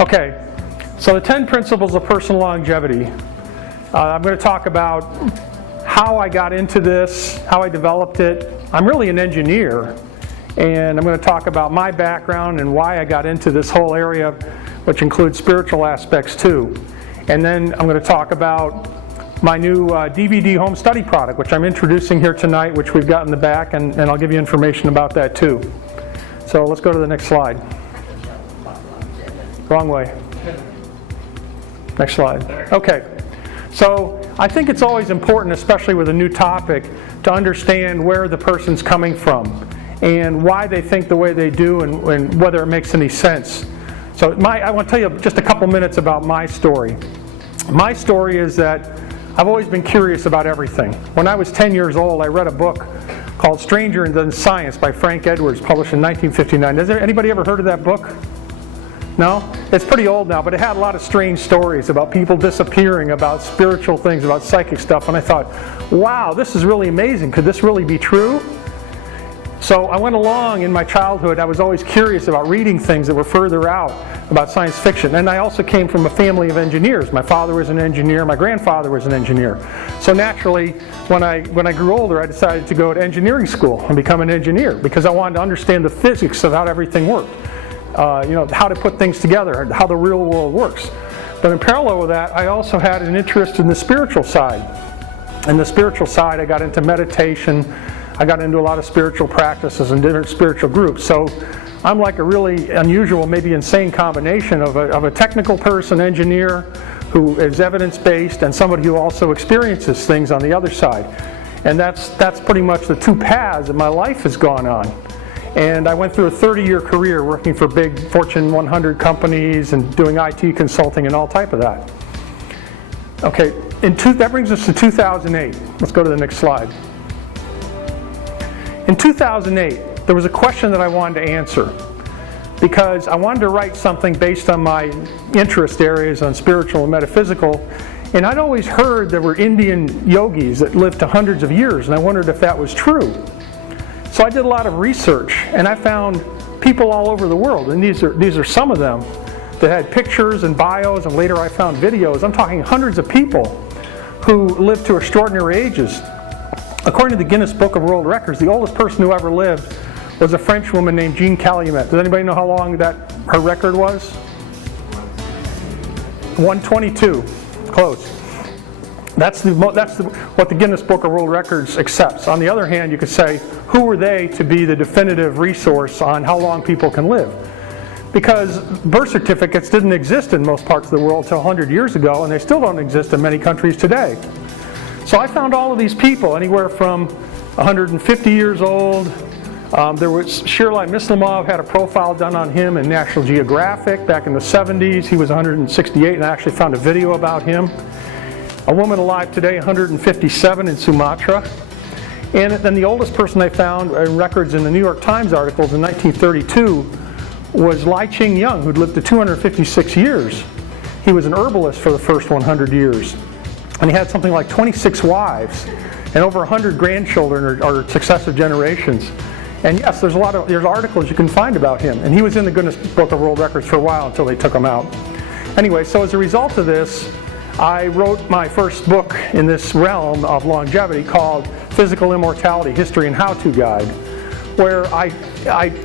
Okay, so the 10 principles of personal longevity. I'm going to talk about how I got into this, how I developed it. I'm really an engineer, and I'm going to talk about my background and why I got into this whole area, which includes spiritual aspects too. And then I'm going to talk about my new DVD home study product, which I'm introducing here tonight, which we've got in the back, and I'll give you information about that too. So let's go to the next slide. Wrong way. Next slide. Okay. So I think it's always important, especially with a new topic, to understand where the person's coming from and why they think the way they do and whether it makes any sense. So I want to tell you just a couple minutes about my story. My story is that I've always been curious about everything. When I was 10 years old, I read a book called Stranger Than Science by Frank Edwards, published in 1959. Has anybody ever heard of that book? No? It's pretty old now, but it had a lot of strange stories about people disappearing, about spiritual things, about psychic stuff, and I thought, wow, this is really amazing. Could this really be true? So I went along in my childhood. I was always curious about reading things that were further out about science fiction. And I also came from a family of engineers. My father was an engineer. My grandfather was an engineer. So naturally, when I grew older, I decided to go to engineering school and become an engineer because I wanted to understand the physics of how everything worked. How to put things together, how the real world works. But in parallel with that, I also had an interest in the spiritual side. In the spiritual side, I got into meditation. I got into a lot of spiritual practices and different spiritual groups. So I'm like a really unusual, maybe insane combination of a technical person, engineer, who is evidence-based, and somebody who also experiences things on the other side. And that's pretty much the two paths that my life has gone on. And I went through a 30-year career working for big Fortune 100 companies and doing IT consulting and all type of that. Okay, that brings us to 2008. Let's go to the next slide. In 2008, there was a question that I wanted to answer because I wanted to write something based on my interest areas on spiritual and metaphysical. And I'd always heard there were Indian yogis that lived to hundreds of years, and I wondered if that was true. So I did a lot of research, and I found people all over the world, and these are some of them that had pictures and bios, and later I found videos. I'm talking hundreds of people who lived to extraordinary ages. According to the Guinness Book of World Records, the oldest person who ever lived was a French woman named Jean Calumet. Does anybody know how long her record was? 122. Close. That's what the Guinness Book of World Records accepts. On the other hand, you could say, who were they to be the definitive resource on how long people can live? Because birth certificates didn't exist in most parts of the world until 100 years ago, and they still don't exist in many countries today. So I found all of these people, anywhere from 150 years old. There was Shirlai Mislamov, had a profile done on him in National Geographic back in the 70s. He was 168, and I actually found a video about him. A woman alive today, 157 in Sumatra. And then the oldest person I found in records in the New York Times articles in 1932 was Lai Ching-Young, who'd lived to 256 years. He was an herbalist for the first 100 years. And he had something like 26 wives and over 100 grandchildren or successive generations. And yes, there's articles you can find about him. And he was in the Guinness Book of World Records for a while until they took him out. Anyway, so as a result of this, I wrote my first book in this realm of longevity called Physical Immortality, History and How-To Guide, where I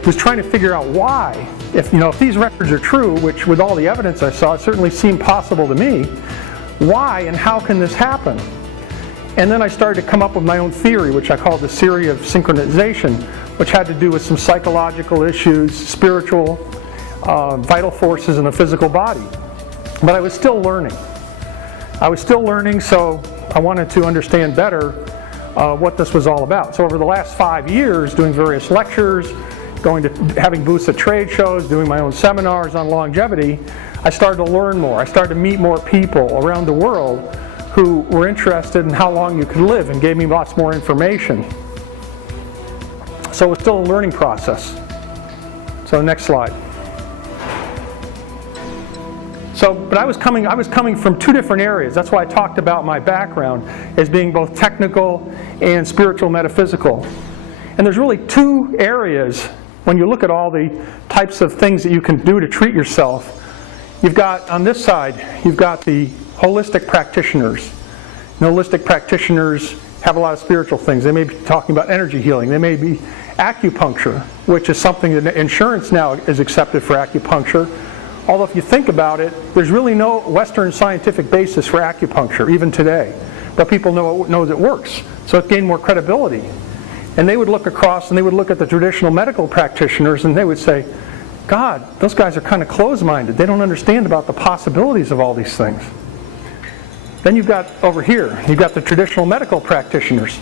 was trying to figure out why. If these records are true, which with all the evidence I saw, it certainly seemed possible to me, why and how can this happen? And then I started to come up with my own theory, which I called the theory of synchronization, which had to do with some psychological issues, spiritual, vital forces in the physical body. But I was still learning. So I wanted to understand better what this was all about. So over the last 5 years, doing various lectures, having booths at trade shows, doing my own seminars on longevity, I started to learn more. I started to meet more people around the world who were interested in how long you could live and gave me lots more information. So it was still a learning process. So next slide. But I was coming from two different areas. That's why I talked about my background as being both technical and spiritual metaphysical. And there's really two areas when you look at all the types of things that you can do to treat yourself. You've got, on this side, you've got the holistic practitioners. And holistic practitioners have a lot of spiritual things. They may be talking about energy healing. They may be acupuncture, which is something that insurance now is accepted for acupuncture. Although if you think about it, there's really no Western scientific basis for acupuncture, even today. But people know it works. So it gained more credibility. And they would look across and they would look at the traditional medical practitioners and they would say, God, those guys are kind of closed-minded. They don't understand about the possibilities of all these things. Then you've got over here, you've got the traditional medical practitioners.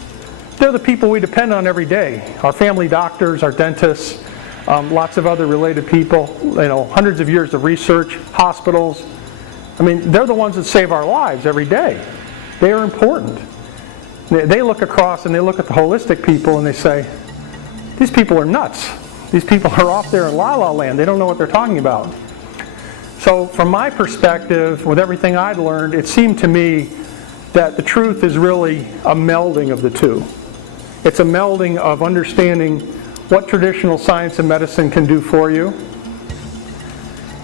They're the people we depend on every day. Our family doctors, our dentists, lots of other related people, hundreds of years of research, hospitals. I mean, they're the ones that save our lives every day. They are important. They look across and they look at the holistic people and they say, these people are nuts. These people are off there in la-la land. They don't know what they're talking about. So from my perspective, with everything I'd learned, it seemed to me that the truth is really a melding of the two. It's a melding of understanding what traditional science and medicine can do for you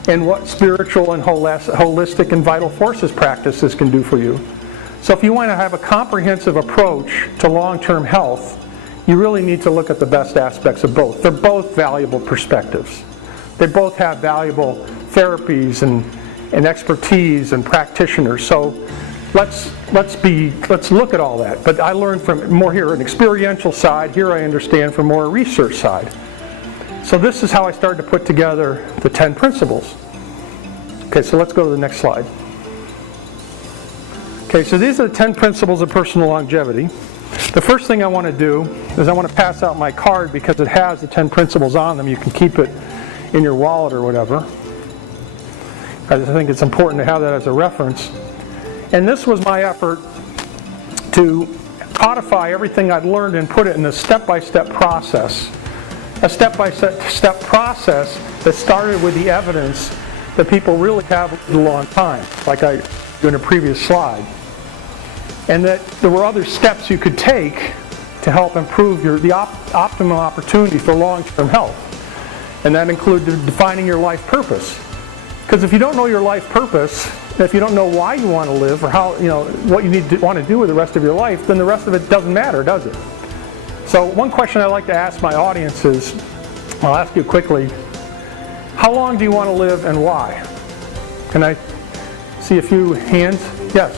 and what spiritual and holistic and vital forces practices can do for you. So if you want to have a comprehensive approach to long-term health, you really need to look at the best aspects of both. They're both valuable perspectives. They both have valuable therapies and expertise and practitioners. So let's look at all that. But I learned from more here an experiential side. Here I understand from more a research side. So this is how I started to put together the 10 principles. Okay, so let's go to the next slide. Okay, so these are the 10 principles of personal longevity. The first thing I want to do is I want to pass out my card because it has the 10 principles on them. You can keep it in your wallet or whatever. I think it's important to have that as a reference. And this was my effort to codify everything I'd learned and put it in a step-by-step process. A step-by-step process that started with the evidence that people really have lived a long time, like I did in a previous slide. And that there were other steps you could take to help improve the optimal opportunity for long-term health. And that included defining your life purpose. Because if you don't know your life purpose, if you don't know why you want to live or how, what you want to do with the rest of your life, then the rest of it doesn't matter, does it? So one question I like to ask my audience is, I'll ask you quickly, how long do you want to live and why? Can I see a few hands? Yes.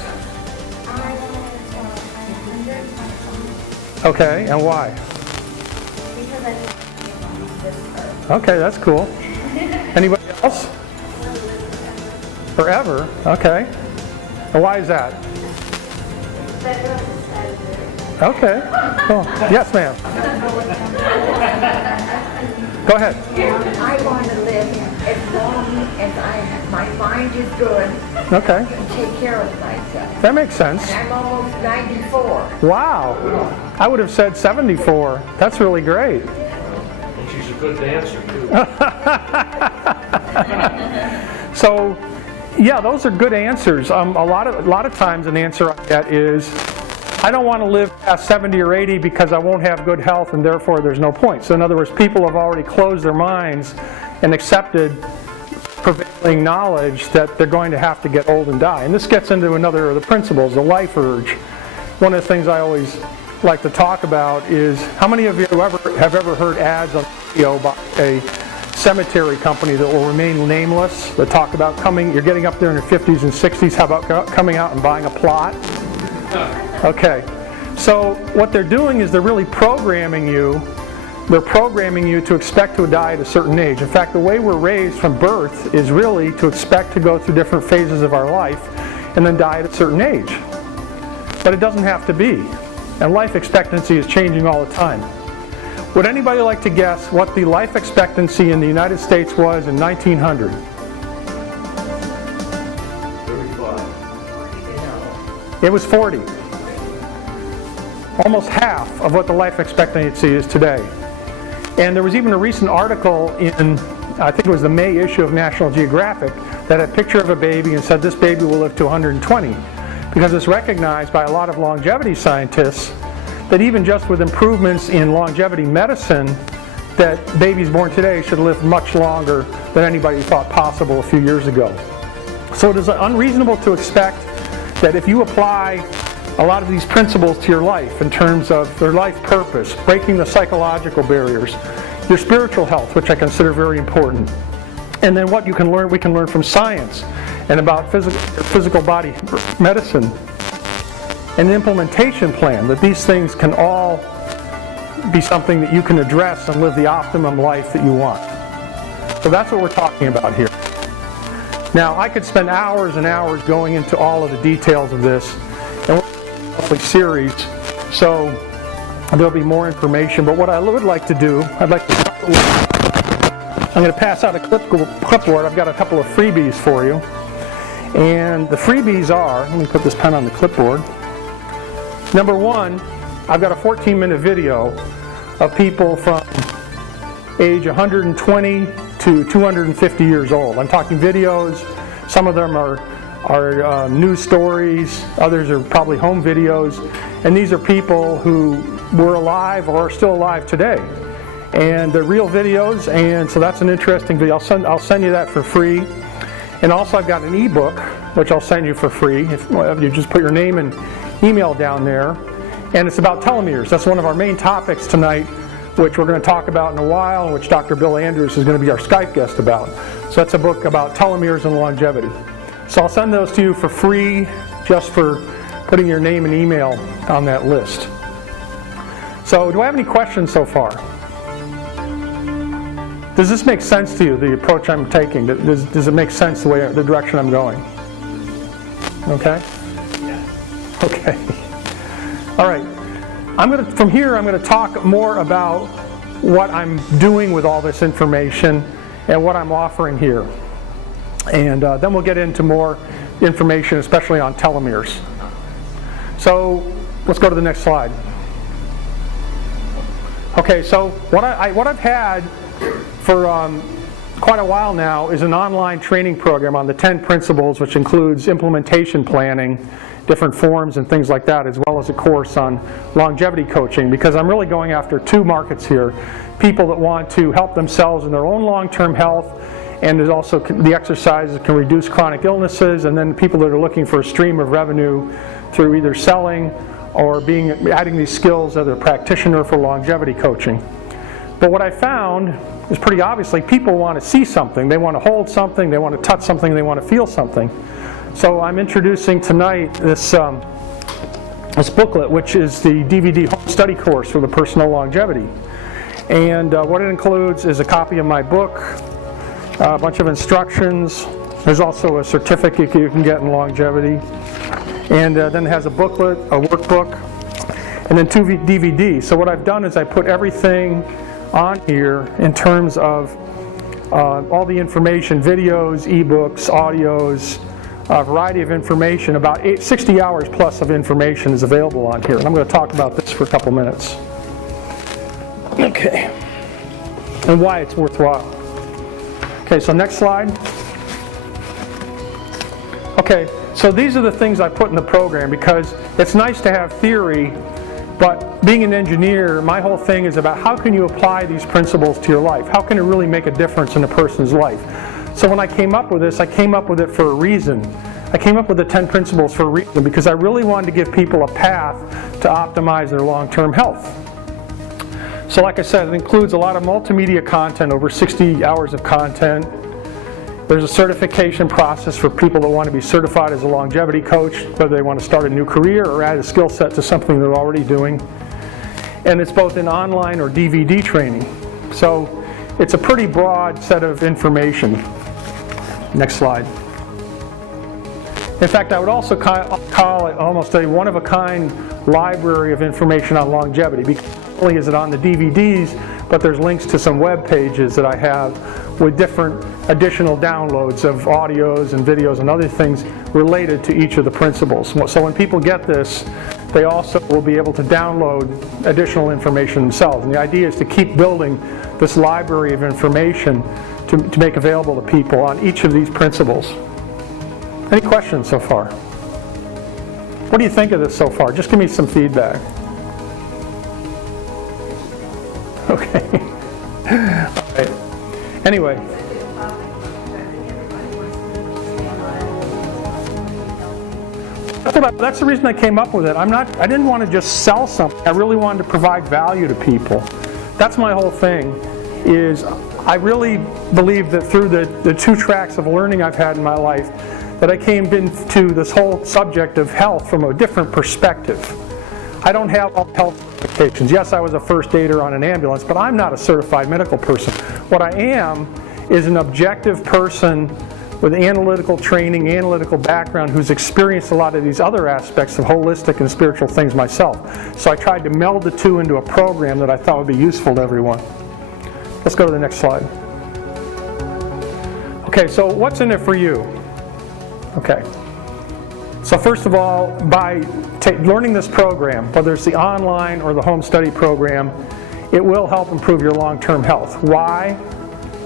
Okay, and why? Because I need this earth. Okay, that's cool. Anybody else? Forever? Okay. And why is that? Okay, cool. Yes, ma'am. Go ahead. I want to live as long as my mind is good. Okay. I can take care of myself. That makes sense. And I'm almost 94. Wow. I would have said 74. That's really great. And she's a good dancer, too. So, yeah, those are good answers. A lot of times an answer I get is, I don't want to live past 70 or 80 because I won't have good health and therefore there's no point. So in other words, people have already closed their minds and accepted prevailing knowledge that they're going to have to get old and die. And this gets into another of the principles, the life urge. One of the things I always like to talk about is, how many of you have ever heard ads on radio by a cemetery company that will remain nameless, that talk about you're getting up there in your 50s and 60s, how about coming out and buying a plot? Okay, so what they're doing is they're really programming you. They're programming you to expect to die at a certain age. In fact, the way we're raised from birth is really to expect to go through different phases of our life and then die at a certain age. But it doesn't have to be. And life expectancy is changing all the time. Would anybody like to guess what the life expectancy in the United States was in 1900? 35. It was 40. Almost half of what the life expectancy is today. And there was even a recent article in, I think it was the May issue of National Geographic, that had a picture of a baby and said this baby will live to 120. Because it's recognized by a lot of longevity scientists that even just with improvements in longevity medicine, that babies born today should live much longer than anybody thought possible a few years ago. So it is unreasonable to expect that if you apply a lot of these principles to your life in terms of their life purpose, breaking the psychological barriers, your spiritual health, which I consider very important, and then what you can learn, we can learn from science and about physical body medicine, and an implementation plan, that these things can all be something that you can address and live the optimum life that you want. So that's what we're talking about here. Now, I could spend hours and hours going into all of the details of this, and we're in a series, so there'll be more information. But what I would like to do, I'm going to pass out a clipboard. I've got a couple of freebies for you. And the freebies are, let me put this pen on the clipboard. Number one, I've got a 14-minute video of people from age 120 to 250 years old. I'm talking videos. Some of them are news stories. Others are probably home videos. And these are people who were alive or are still alive today. And they're real videos, and so that's an interesting video. I'll send you that for free. And also I've got an ebook, which I'll send you for free. If you just put your name and email down there. And it's about telomeres. That's one of our main topics tonight, which we're going to talk about in a while, and which Dr. Bill Andrews is going to be our Skype guest about. So that's a book about telomeres and longevity. So I'll send those to you for free, just for putting your name and email on that list. So do I have any questions so far? Does this make sense to you, the approach I'm taking? Does it make sense the direction I'm going? Okay? Yeah. Okay. All right. From here, I'm going to talk more about what I'm doing with all this information and what I'm offering here. And then we'll get into more information, especially on telomeres. So let's go to the next slide. Okay, so what I've had for quite a while now is an online training program on the 10 principles, which includes implementation planning, different forms and things like that, as well as a course on longevity coaching, because I'm really going after two markets here. People that want to help themselves in their own long-term health, and there's also the exercises that can reduce chronic illnesses, and then people that are looking for a stream of revenue through either selling or adding these skills as a practitioner for longevity coaching. But what I found is pretty obviously people want to see something. They want to hold something, they want to touch something, they want to feel something. So I'm introducing tonight this booklet, which is the DVD home study course for the personal longevity. And what it includes is a copy of my book, a bunch of instructions. There's also a certificate you can get in longevity. And then it has a booklet, a workbook, and then 2 DVDs. So what I've done is I put everything on here in terms of all the information, videos, ebooks, audios, a variety of information. About 60 hours plus of information is available on here. And I'm going to talk about this for a couple minutes. Okay. And why it's worthwhile. Okay, so next slide. Okay, so these are the things I put in the program, because it's nice to have theory, but being an engineer, my whole thing is about how can you apply these principles to your life? How can it really make a difference in a person's life? So when I came up with this, I came up with it for a reason. I came up with the 10 principles for a reason, because I really wanted to give people a path to optimize their long-term health. So like I said, it includes a lot of multimedia content, over 60 hours of content. There's a certification process for people that want to be certified as a longevity coach, whether they want to start a new career or add a skill set to something they're already doing. And it's both in online or DVD training. So it's a pretty broad set of information. Next slide. In fact, I would also call it almost a one-of-a-kind library of information on longevity, because not only is it on the DVDs, but there's links to some web pages that I have with different additional downloads of audios and videos and other things related to each of the principles. So when people get this, they also will be able to download additional information themselves. And the idea is to keep building this library of information to make available to people on each of these principles. Any questions so far? What do you think of this so far? Just give me some feedback. Okay. All right. Anyway. That's the reason I came up with it. I didn't want to just sell something. I really wanted to provide value to people. That's my whole thing, is I really believe that through the 2 tracks of learning I've had in my life, that I came into this whole subject of health from a different perspective. I don't have all health certifications. Yes, I was a first aider on an ambulance, but I'm not a certified medical person. What I am is an objective person with analytical training, analytical background, who's experienced a lot of these other aspects of holistic and spiritual things myself. So I tried to meld the 2 into a program that I thought would be useful to everyone. Let's go to the next slide. Okay, so what's in it for you? Okay. So first of all, by learning this program, whether it's the online or the home study program, it will help improve your long-term health. Why?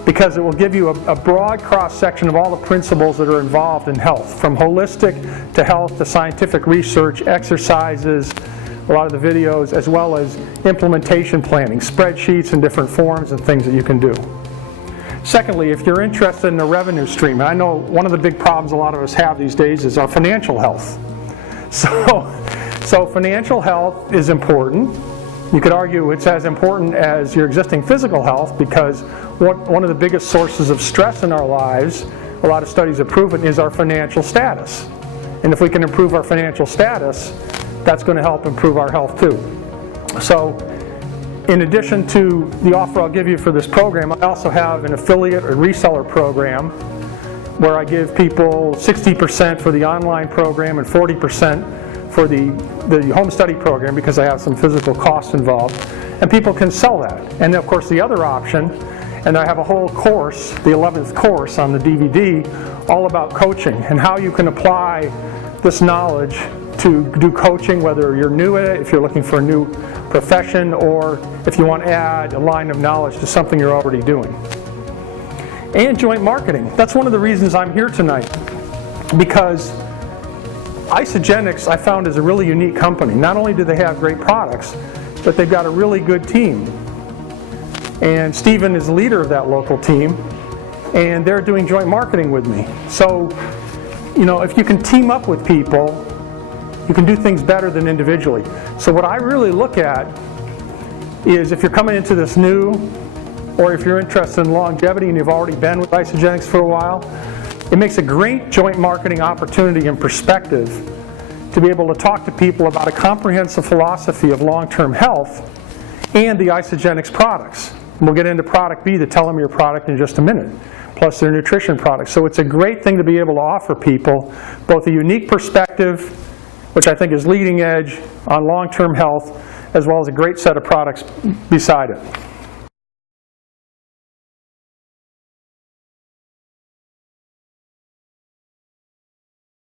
Because it will give you a broad cross-section of all the principles that are involved in health, from holistic to health to scientific research, exercises, a lot of the videos, as well as implementation planning, spreadsheets and different forms and things that you can do. Secondly, if you're interested in a revenue stream, and I know one of the big problems a lot of us have these days is our financial health. So financial health is important. You could argue it's as important as your existing physical health, because one of the biggest sources of stress in our lives, a lot of studies have proven, is our financial status. And if we can improve our financial status, that's going to help improve our health too. So in addition to the offer I'll give you for this program, I also have an affiliate or reseller program where I give people 60% for the online program and 40% for the home study program, because I have some physical costs involved. And people can sell that. And of course the other option, and I have a whole course, the 11th course on the DVD, all about coaching and how you can apply this knowledge to do coaching, whether you're new at it, if you're looking for a new profession, or if you want to add a line of knowledge to something you're already doing. And joint marketing. That's one of the reasons I'm here tonight, because Isagenix I found is a really unique company. Not only do they have great products, but they've got a really good team. And Stephen is the leader of that local team, and they're doing joint marketing with me. So, you know, if you can team up with people, you can do things better than individually. So what I really look at is, if you're coming into this new, or if you're interested in longevity and you've already been with Isagenix for a while, it makes a great joint marketing opportunity and perspective to be able to talk to people about a comprehensive philosophy of long-term health and the Isagenix products. And we'll get into product B, the telomere product, in just a minute, plus their nutrition products. So it's a great thing to be able to offer people both a unique perspective, which I think is leading edge on long-term health, as well as a great set of products beside it.